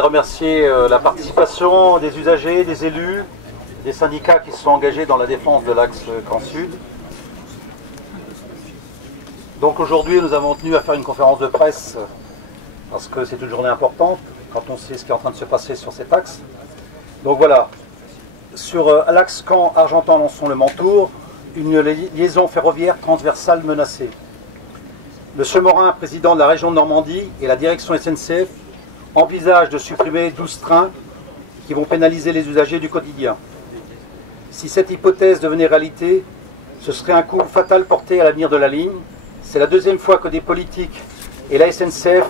voudrais remercier la participation des usagers, des élus, des syndicats qui se sont engagés dans la défense de l'axe Caen Sud. Donc aujourd'hui, nous avons tenu à faire une conférence de presse parce que c'est une journée importante quand on sait ce qui est en train de se passer sur cet axe. Donc voilà, sur l'axe Caen-Argentan-Lançon-Le-Mantour, une liaison ferroviaire transversale menacée. Monsieur Morin, président de la région de Normandie, et la direction SNCF envisagent de supprimer 12 trains qui vont pénaliser les usagers du quotidien. Si cette hypothèse devenait réalité, ce serait un coup fatal porté à l'avenir de la ligne. C'est la deuxième fois que des politiques et la SNCF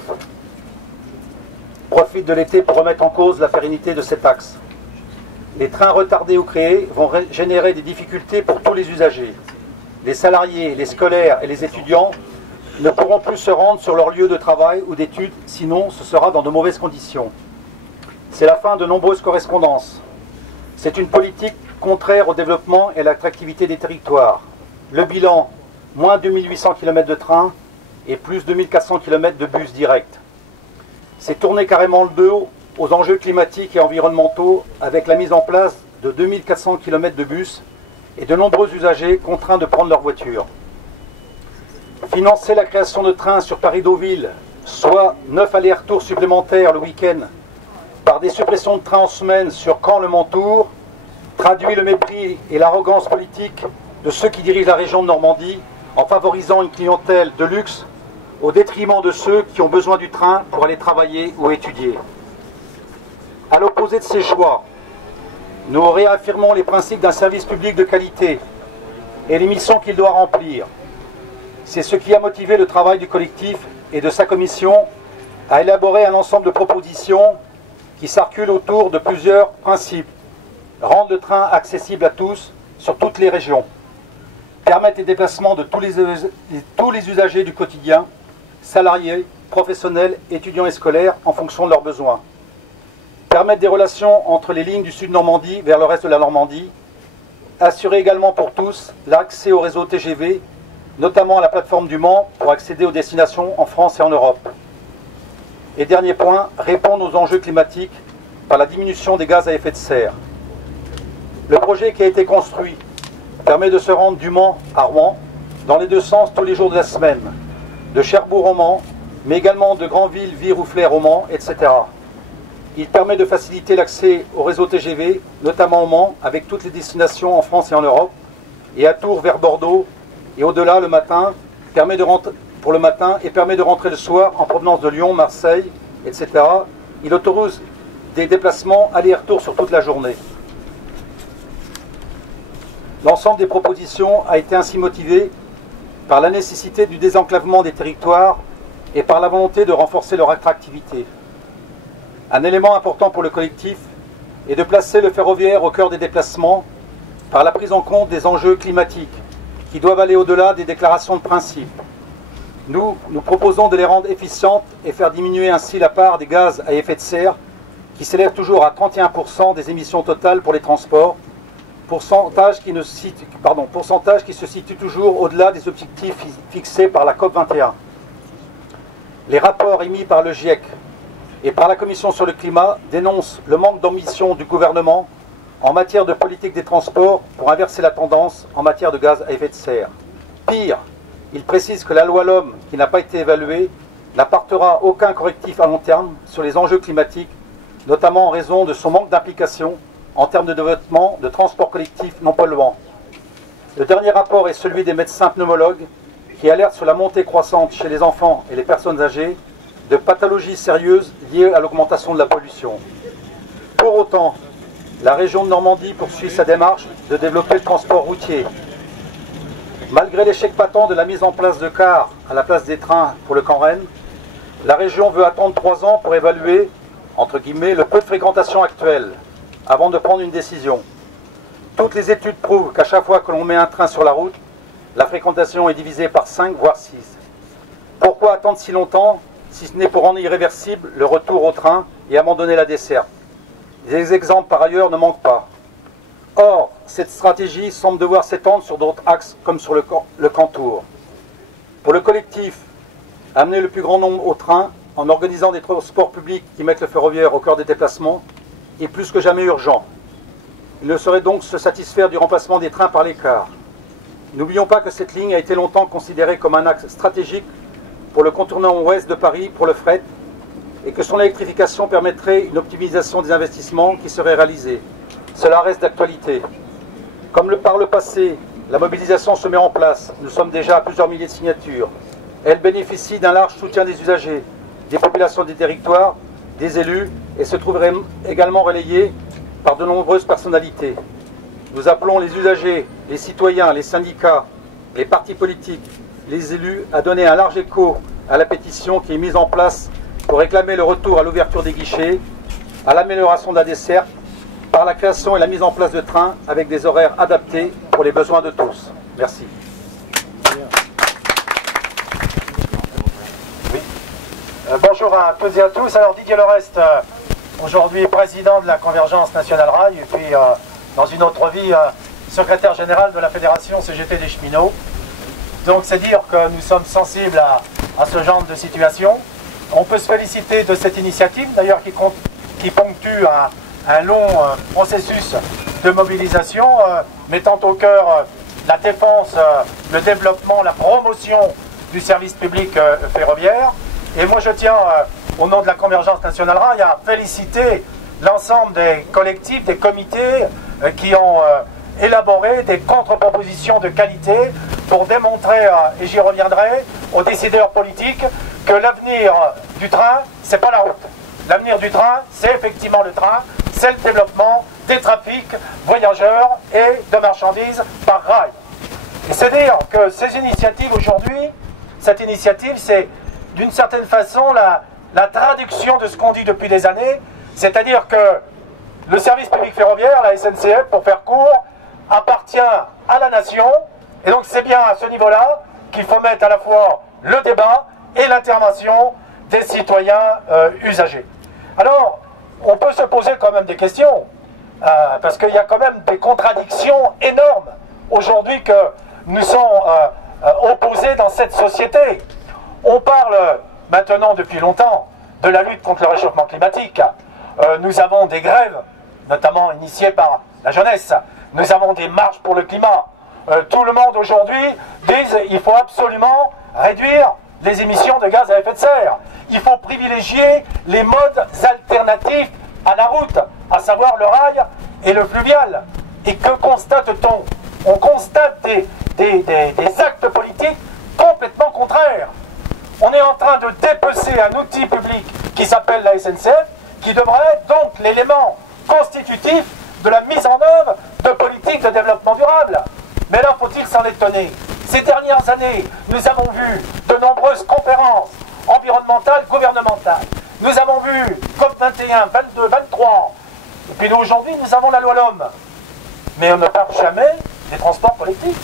profitent de l'été pour remettre en cause la pérennité de cet axe. Les trains retardés ou créés vont générer des difficultés pour tous les usagers. Les salariés, les scolaires et les étudiants ne pourront plus se rendre sur leur lieu de travail ou d'études, sinon ce sera dans de mauvaises conditions. C'est la fin de nombreuses correspondances. C'est une politique contraire au développement et à l'attractivité des territoires. Le bilan, moins 2800 km de train et plus 2400 km de bus directs. C'est tourner carrément le dos aux enjeux climatiques et environnementaux avec la mise en place de 2400 km de bus et de nombreux usagers contraints de prendre leur voiture. Financer la création de trains sur Paris-Deauville, soit 9 allers-retours supplémentaires le week-end, par des suppressions de trains en semaine sur Caen-Le-Mantour, traduit le mépris et l'arrogance politique de ceux qui dirigent la région de Normandie en favorisant une clientèle de luxe au détriment de ceux qui ont besoin du train pour aller travailler ou étudier. À l'opposé de ces choix, nous réaffirmons les principes d'un service public de qualité et les missions qu'il doit remplir. C'est ce qui a motivé le travail du collectif et de sa commission à élaborer un ensemble de propositions qui s'articulent autour de plusieurs principes. Rendre le train accessible à tous sur toutes les régions. Permettre les déplacements de tous les usagers du quotidien, salariés, professionnels, étudiants et scolaires en fonction de leurs besoins. Permettre des relations entre les lignes du Sud Normandie vers le reste de la Normandie. Assurer également pour tous l'accès au réseau TGV, notamment à la plateforme du Mans pour accéder aux destinations en France et en Europe. Et dernier point, répondre aux enjeux climatiques par la diminution des gaz à effet de serre. Le projet qui a été construit permet de se rendre du Mans à Rouen, dans les deux sens tous les jours de la semaine, de Cherbourg au Mans, mais également de Granville, Vire ou Flers au Mans, etc. Il permet de faciliter l'accès au réseau TGV, notamment au Mans, avec toutes les destinations en France et en Europe, et à Tours vers Bordeaux, et au-delà le matin, permet de rentrer le soir en provenance de Lyon, Marseille, etc. Il autorise des déplacements aller-retour sur toute la journée. L'ensemble des propositions a été ainsi motivé par la nécessité du désenclavement des territoires et par la volonté de renforcer leur attractivité. Un élément important pour le collectif est de placer le ferroviaire au cœur des déplacements par la prise en compte des enjeux climatiques qui doivent aller au-delà des déclarations de principe. Nous proposons de les rendre efficientes et faire diminuer ainsi la part des gaz à effet de serre qui s'élève toujours à 31% des émissions totales pour les transports, pourcentage qui se situe toujours au-delà des objectifs fixés par la COP21. Les rapports émis par le GIEC et par la Commission sur le climat dénoncent le manque d'ambition du gouvernement en matière de politique des transports pour inverser la tendance en matière de gaz à effet de serre. Pire, il précise que la loi LOM, qui n'a pas été évaluée, n'apportera aucun correctif à long terme sur les enjeux climatiques, notamment en raison de son manque d'implication en termes de développement de transport collectif non polluant. Le dernier rapport est celui des médecins pneumologues qui alertent sur la montée croissante chez les enfants et les personnes âgées de pathologies sérieuses liées à l'augmentation de la pollution. Pour autant, la région de Normandie poursuit sa démarche de développer le transport routier. Malgré l'échec patent de la mise en place de cars à la place des trains pour le Camp-Rennes, la région veut attendre 3 ans pour évaluer, entre guillemets, le peu de fréquentation actuelle, avant de prendre une décision. Toutes les études prouvent qu'à chaque fois que l'on met un train sur la route, la fréquentation est divisée par 5 voire 6. Pourquoi attendre si longtemps, si ce n'est pour rendre irréversible le retour au train et abandonner la desserte? Les exemples par ailleurs ne manquent pas. Or, cette stratégie semble devoir s'étendre sur d'autres axes comme sur le Cantour. Pour le collectif, amener le plus grand nombre au train en organisant des transports publics qui mettent le ferroviaire au cœur des déplacements, est plus que jamais urgent. Il ne saurait donc se satisfaire du remplacement des trains par les cars. N'oublions pas que cette ligne a été longtemps considérée comme un axe stratégique pour le contournement ouest de Paris pour le fret et que son électrification permettrait une optimisation des investissements qui seraient réalisés. Cela reste d'actualité. Comme par le passé, la mobilisation se met en place. Nous sommes déjà à plusieurs milliers de signatures. Elle bénéficie d'un large soutien des usagers, des populations des territoires, des élus et se trouverait également relayée par de nombreuses personnalités. Nous appelons les usagers, les citoyens, les syndicats, les partis politiques, les élus à donner un large écho à la pétition qui est mise en place pour réclamer le retour à l'ouverture des guichets, à l'amélioration de la desserte, par la création et la mise en place de trains avec des horaires adaptés pour les besoins de tous. Merci. Oui. Bonjour à toutes et à tous. Alors Didier Lerest, aujourd'hui président de la Convergence Nationale Rail et puis dans une autre vie secrétaire général de la Fédération CGT des cheminots. Donc c'est dire que nous sommes sensibles à ce genre de situation. On peut se féliciter de cette initiative d'ailleurs qui ponctue un long processus de mobilisation mettant au cœur la défense, le développement, la promotion du service public ferroviaire. Et moi je tiens au nom de la Convergence Nationale Rail à féliciter l'ensemble des collectifs, des comités qui ont élaboré des contre-propositions de qualité pour démontrer, et j'y reviendrai, aux décideurs politiques que l'avenir du train, c'est pas la route. L'avenir du train, c'est effectivement le train, c'est le développement des trafics voyageurs et de marchandises par rail. Et c'est dire que ces initiatives aujourd'hui, cette initiative, c'est d'une certaine façon la traduction de ce qu'on dit depuis des années, c'est-à-dire que le service public ferroviaire, la SNCF, pour faire court, appartient à la nation, et donc c'est bien à ce niveau-là qu'il faut mettre à la fois le débat et l'intervention des citoyens usagers. Alors, on peut se poser quand même des questions, parce qu'il y a quand même des contradictions énormes aujourd'hui que nous sommes opposés dans cette société. On parle maintenant depuis longtemps de la lutte contre le réchauffement climatique. Nous avons des grèves, notamment initiées par la jeunesse. Nous avons des marches pour le climat. Tout le monde aujourd'hui dit qu'il faut absolument réduire les émissions de gaz à effet de serre. Il faut privilégier les modes alternatifs à la route, à savoir le rail et le fluvial. Et que constate-t-on? On constate des actes politiques complètement contraires. On est en train de dépecer un outil public qui s'appelle la SNCF, qui devrait être donc l'élément constitutif de la mise en œuvre de politiques de développement durable. Mais là, faut-il s'en étonner? Ces dernières années, nous avons vu de nombreuses conférences environnementales, gouvernementales. Nous avons vu COP21, 22, 23. Et puis aujourd'hui, nous avons la loi LOM. Mais on ne parle jamais des transports collectifs.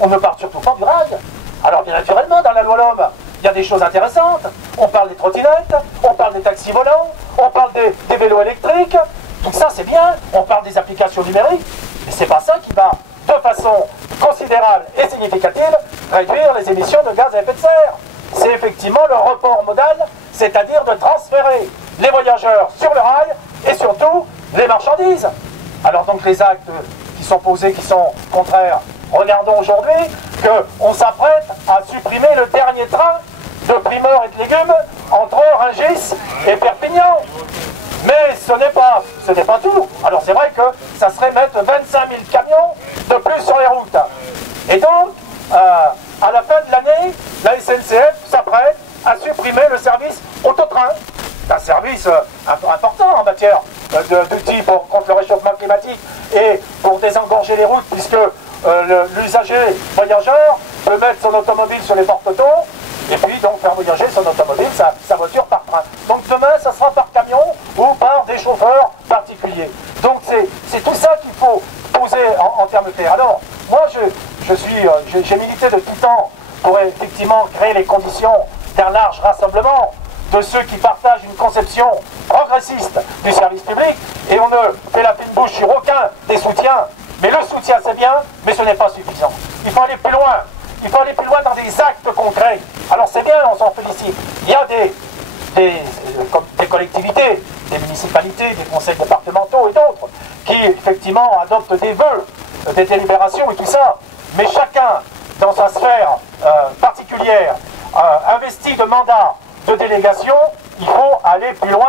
On ne parle surtout pas du rail. Alors bien naturellement, dans la loi LOM, il y a des choses intéressantes. On parle des trottinettes, on parle des taxis volants, on parle des vélos électriques. Tout ça, c'est bien. On parle des applications numériques. Mais c'est pas ça qui va, de façon considérable et significative, réduire les émissions de gaz à effet de serre. C'est effectivement le report modal, c'est-à-dire de transférer les voyageurs sur le rail et surtout les marchandises. Alors donc les actes qui sont posés, qui sont contraires, regardons aujourd'hui qu'on s'apprête à supprimer le dernier train de primeurs et de légumes entre Rungis et Perpignan. Mais ce n'est pas tout. Alors c'est vrai que ça serait mettre 25 000 camions de plus sur les routes. Et donc, à la fin de l'année, la SNCF s'apprête à supprimer le service autotrain. C'est un service important en matière d'outils contre le réchauffement climatique et pour désengorger les routes, puisque l'usager voyageur peut mettre son automobile sur les porte-autos et puis donc faire voyager son automobile, sa voiture par train. Donc demain, ça sera par camion ou par des chauffeurs particuliers. Donc c'est tout ça qu'il faut poser en termes clairs. Alors, moi, j'ai milité de tout temps pour effectivement créer les conditions d'un large rassemblement de ceux qui partagent une conception progressiste du service public, et on ne fait la fine bouche sur aucun des soutiens. Mais le soutien, c'est bien, mais ce n'est pas suffisant. Il faut aller plus loin. Il faut aller plus loin dans des actes concrets. Alors c'est bien, on s'en félicite. Il y a des collectivités, des municipalités, des conseils départementaux et d'autres, qui effectivement adoptent des vœux, des délibérations et tout ça, mais chacun dans sa sphère particulière investi de mandats de délégation, il faut aller plus loin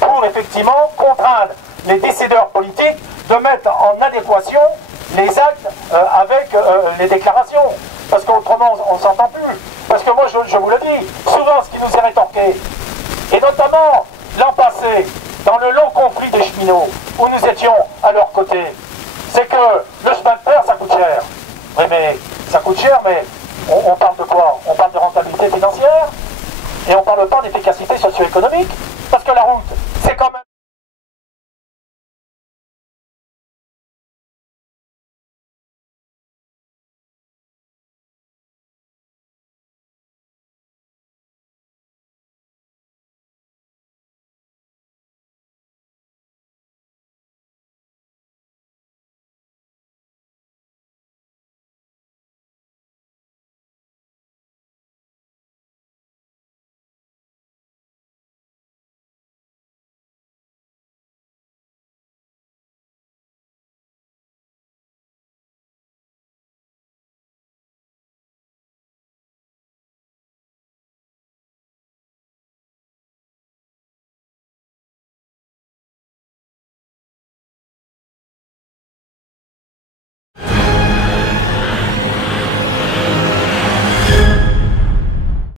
pour effectivement contraindre les décideurs politiques de mettre en adéquation les actes avec les déclarations. Parce qu'autrement, on ne s'entend plus. Parce que moi, je vous le dis, souvent ce qui nous est rétorqué, et notamment l'an passé, dans le long conflit des cheminots, où nous étions à leur côté, c'est que le chemin de fer, ça coûte cher. Oui, mais ça coûte cher, mais on parle de quoi? On parle de rentabilité financière, et on ne parle pas d'efficacité socio-économique, parce que la route, c'est quand même...